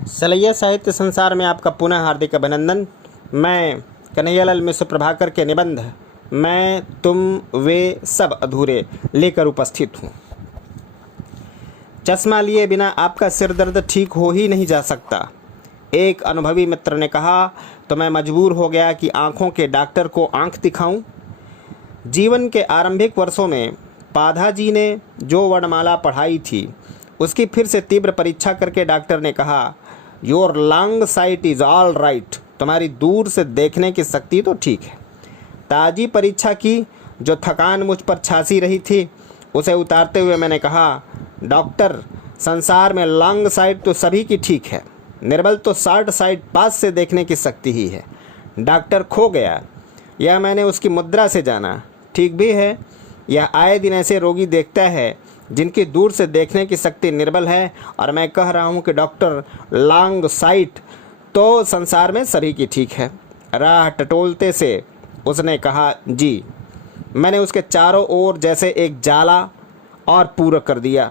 सलैया साहित्य संसार में आपका पुनः हार्दिक अभिनंदन। मैं कन्हैयालाल मिश्र प्रभाकर के निबंध मैं तुम वे सब अधूरे लेकर उपस्थित हूँ। चश्मा लिए बिना आपका सिर दर्द ठीक हो ही नहीं जा सकता, एक अनुभवी मित्र ने कहा तो मैं मजबूर हो गया कि आँखों के डॉक्टर को आँख दिखाऊं। जीवन के आरंभिक वर्षों में पाधा जी ने जो वर्णमाला पढ़ाई थी उसकी फिर से तीव्र परीक्षा करके डॉक्टर ने कहा, your long site is all right, तुम्हारी दूर से देखने की शक्ति तो ठीक है। ताजी परीक्षा की जो थकान मुझ पर छासी रही थी उसे उतारते हुए मैंने कहा, डॉक्टर, संसार में लॉन्ग साइट तो सभी की ठीक है, निर्बल तो शॉर्ट साइट पास से देखने की शक्ति ही है। डॉक्टर खो गया, यह मैंने उसकी मुद्रा से जाना। ठीक भी है, यह आए दिन ऐसे रोगी देखता है जिनकी दूर से देखने की शक्ति निर्बल है, और मैं कह रहा हूँ कि डॉक्टर, लॉन्ग साइट तो संसार में सभी की ठीक है। राह टटोलते से उसने कहा, जी। मैंने उसके चारों ओर जैसे एक जाला और पूरक कर दिया।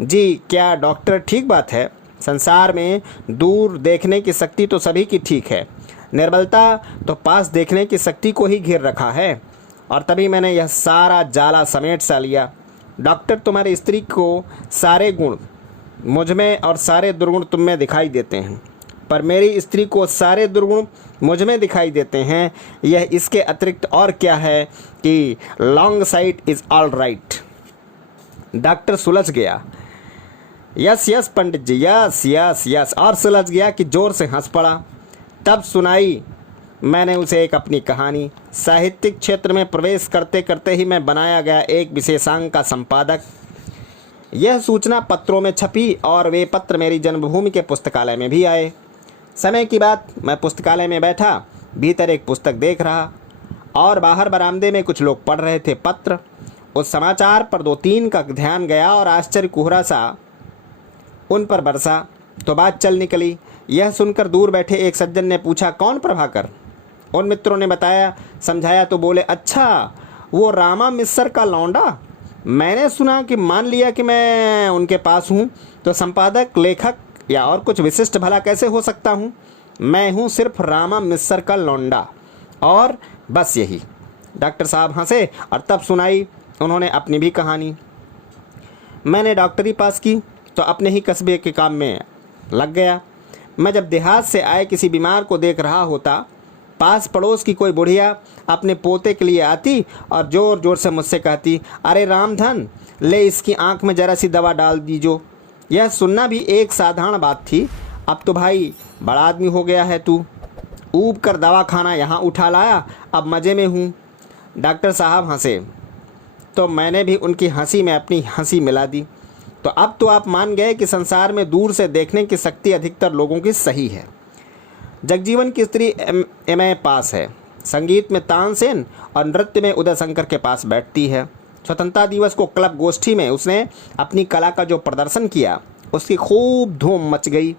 जी क्या डॉक्टर, ठीक बात है, संसार में दूर देखने की शक्ति तो सभी की ठीक है, निर्बलता तो पास देखने की शक्ति को ही घेर रखा है। और तभी मैंने यह सारा जाला समेट सा लिया। डॉक्टर, तुम्हारी स्त्री को सारे गुण मुझ में और सारे दुर्गुण तुम में दिखाई देते हैं, पर मेरी स्त्री को सारे दुर्गुण मुझ में दिखाई देते हैं। यह इसके अतिरिक्त और क्या है कि long site is all right. Doctor सुलझ गया। यस यस पंडित जी, यस यस यस, और सुलझ गया कि जोर से हंस पड़ा। तब सुनाई मैंने उसे एक अपनी कहानी। साहित्यिक क्षेत्र में प्रवेश करते करते ही मैं बनाया गया एक विशेषांक का संपादक। यह सूचना पत्रों में छपी और वे पत्र मेरी जन्मभूमि के पुस्तकालय में भी आए। समय की बात, मैं पुस्तकालय में बैठा, भीतर एक पुस्तक देख रहा और बाहर बरामदे में कुछ लोग पढ़ रहे थे पत्र। उस समाचार पर दो तीन का ध्यान गया और आश्चर्य कुहरा सा उन पर बरसा, तो बात चल निकली। यह सुनकर दूर बैठे एक सज्जन ने पूछा, कौन प्रभाकर? उन मित्रों ने बताया, समझाया तो बोले, अच्छा वो रामा मिस्र का लौंडा। मैंने सुना कि मान लिया कि मैं उनके पास हूँ तो संपादक, लेखक या और कुछ विशिष्ट भला कैसे हो सकता हूँ? मैं हूँ सिर्फ रामा मिस्र का लौंडा, और बस यही। डॉक्टर साहब हंसे और तब सुनाई उन्होंने अपनी भी कहानी। मैंने डॉक्टरी पास की तो अपने ही कस्बे के काम में लग गया। मैं जब देहात से आए किसी बीमार को देख रहा होता, पास पड़ोस की कोई बुढ़िया अपने पोते के लिए आती और ज़ोर ज़ोर से मुझसे कहती, अरे रामधन, ले इसकी आंख में ज़रा सी दवा डाल दीजो। यह सुनना भी एक साधारण बात थी। अब तो भाई बड़ा आदमी हो गया है तू, ऊब कर दवा खाना यहाँ उठा लाया, अब मज़े में हूँ। डॉक्टर साहब हंसे तो मैंने भी उनकी हंसी में अपनी हंसी मिला दी। तो अब तो आप मान गए कि संसार में दूर से देखने की शक्ति अधिकतर लोगों की सही है। जगजीवन की स्त्री एमए पास है, संगीत में तानसेन और नृत्य में उदय शंकर के पास बैठती है। स्वतंत्रता दिवस को क्लब गोष्ठी में उसने अपनी कला का जो प्रदर्शन किया उसकी खूब धूम मच गई।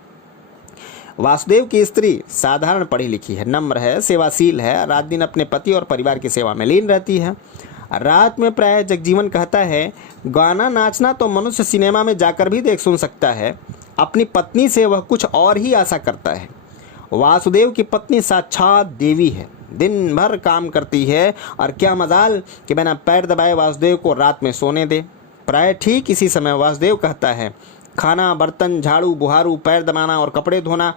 वासुदेव की स्त्री साधारण पढ़ी लिखी है, नम्र है, सेवाशील है, रात दिन अपने पति और परिवार की सेवा में लीन रहती है। रात में प्रायः जगजीवन कहता है, गाना नाचना तो मनुष्य सिनेमा में जाकर भी देख सुन सकता है, अपनी पत्नी से वह कुछ और ही आशा करता है। वासुदेव की पत्नी साक्षात देवी है, दिन भर काम करती है और क्या मजाल कि बिना पैर दबाए वासुदेव को रात में सोने दे। प्राय ठीक इसी समय वासुदेव कहता है, खाना, बर्तन, झाड़ू, बुहारू, पैर दबाना और कपड़े धोना,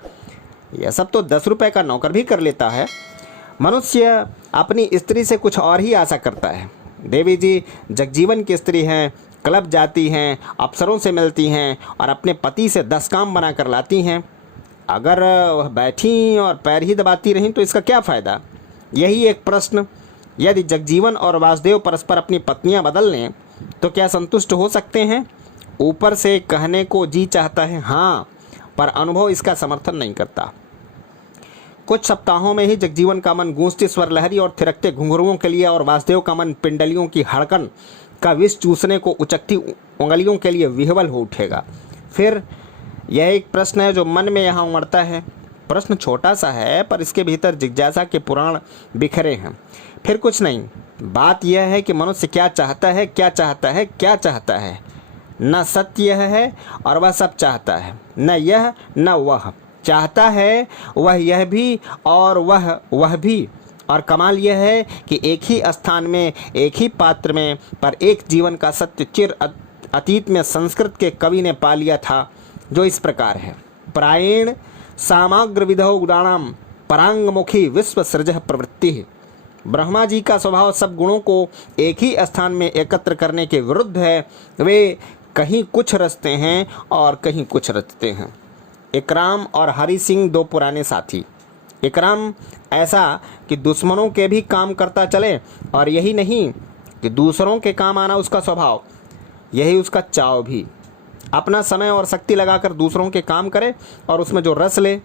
यह सब तो 10 रुपये का नौकर भी कर लेता है। मनुष्य अपनी स्त्री से कुछ और ही आशा करता है। देवी जी जगजीवन की स्त्री हैं, क्लब जाती हैं, अफसरों से मिलती हैं और अपने पति से 10 काम बना कर लाती हैं। अगर वह बैठी और पैर ही दबाती रहीं तो इसका क्या फ़ायदा? यही एक प्रश्न। यदि जगजीवन और वासुदेव परस्पर अपनी पत्नियां बदल लें तो क्या संतुष्ट हो सकते हैं? ऊपर से कहने को जी चाहता है हाँ, पर अनुभव इसका समर्थन नहीं करता। कुछ सप्ताहों में ही जगजीवन का मन गूंजती स्वर लहरी और थिरकते घुंघरुओं के लिए और वासुदेव का मन पिंडलियों की हड़कन का विष चूसने को उचकती उंगलियों के लिए विह्वल हो उठेगा। फिर यह एक प्रश्न है जो मन में यहाँ उमड़ता है। प्रश्न छोटा सा है पर इसके भीतर जिज्ञासा के पुराण बिखरे हैं। फिर कुछ नहीं, बात यह है कि मनुष्य क्या चाहता है, क्या चाहता है, क्या चाहता है। न सत्य यह है और वह सब चाहता है, न यह न वह, चाहता है वह यह भी और वह भी। और कमाल यह है कि एक ही स्थान में, एक ही पात्र में, पर एक जीवन का सत्य चिर अतीत में संस्कृत के कवि ने पा लिया था, जो इस प्रकार है। प्रायेण सामग्र विधौ गुणानां परांगमुखी विश्व सृजः प्रवृत्ति। ब्रह्मा जी का स्वभाव सब गुणों को एक ही स्थान में एकत्र करने के विरुद्ध है। वे कहीं कुछ रचते हैं और कहीं कुछ रचते हैं। इकराम और हरि सिंह दो पुराने साथी। इकराम ऐसा कि दुश्मनों के भी काम करता चले, और यही नहीं कि दूसरों के काम आना उसका स्वभाव, यही उसका चाव भी। अपना समय और शक्ति लगाकर दूसरों के काम करे और उसमें जो रस ले।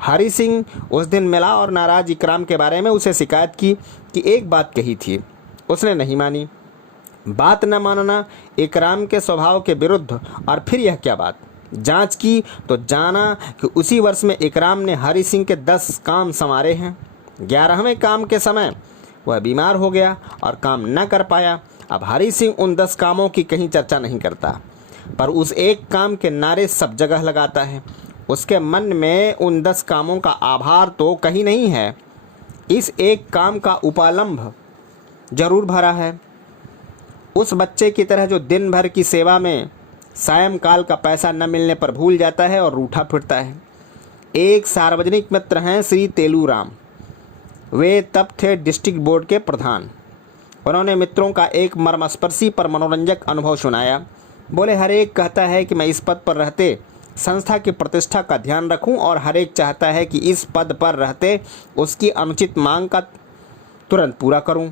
हरि सिंह उस दिन मिला और नाराज इकराम के बारे में उसे शिकायत की कि एक बात कही थी, उसने नहीं मानी। बात न मानना इकराम के स्वभाव के विरुद्ध। और फिर यह क्या बात, जांच की तो जाना कि उसी वर्ष में इकराम ने हरि सिंह के 10 काम संवारे हैं। 11वें काम के समय वह बीमार हो गया और काम न कर पाया। अब हरि सिंह उन 10 कामों की कहीं चर्चा नहीं करता, पर उस एक काम के नारे सब जगह लगाता है। उसके मन में उन 10 कामों का आभार तो कहीं नहीं है, इस एक काम का उपालंभ जरूर भरा है। उस बच्चे की तरह जो दिन भर की सेवा में सायंकाल का पैसा न मिलने पर भूल जाता है और रूठा फिरता है। एक सार्वजनिक मित्र हैं श्री तेलूराम। वे तब थे डिस्ट्रिक्ट बोर्ड के प्रधान। उन्होंने मित्रों का एक मर्मस्पर्शी पर मनोरंजक अनुभव सुनाया। बोले, हर एक कहता है कि मैं इस पद पर रहते संस्था की प्रतिष्ठा का ध्यान रखूं, और हर एक चाहता है कि इस पद पर रहते उसकी अनुचित मांग का तुरंत पूरा करूं।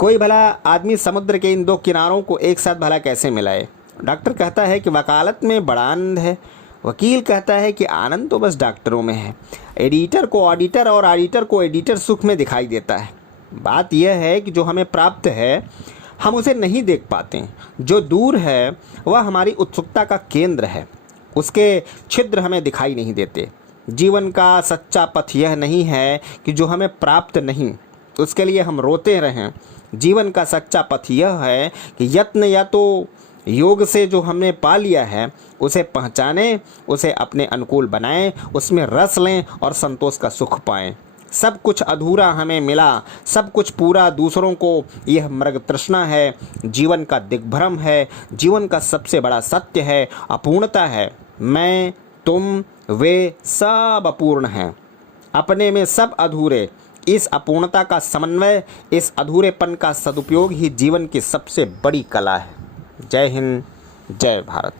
कोई भला आदमी समुद्र के इन दो किनारों को एक साथ भला कैसे मिलाए? डॉक्टर कहता है कि वकालत में बड़ा आनंद है, वकील कहता है कि आनंद तो बस डॉक्टरों में है। एडिटर को ऑडिटर और ऑडिटर को एडिटर सुख में दिखाई देता है। बात यह है कि जो हमें प्राप्त है हम उसे नहीं देख पाते, जो दूर है वह हमारी उत्सुकता का केंद्र है, उसके छिद्र हमें दिखाई नहीं देते। जीवन का सच्चा पथ यह नहीं है कि जो हमें प्राप्त नहीं उसके लिए हम रोते रहें। जीवन का सच्चा पथ यह है कि यत्न या तो योग से जो हमने पा लिया है उसे पहचानें, उसे अपने अनुकूल बनाएं, उसमें रस लें और संतोष का सुख पाएं। सब कुछ अधूरा हमें मिला, सब कुछ पूरा दूसरों को, यह मृग तृष्णा है, जीवन का दिग्भ्रम है। जीवन का सबसे बड़ा सत्य है, अपूर्णता है। मैं, तुम, वे सब अपूर्ण हैं, अपने में सब अधूरे। इस अपूर्णता का समन्वय, इस अधूरेपन का सदुपयोग ही जीवन की सबसे बड़ी कला है। जय हिंद, जय भारत।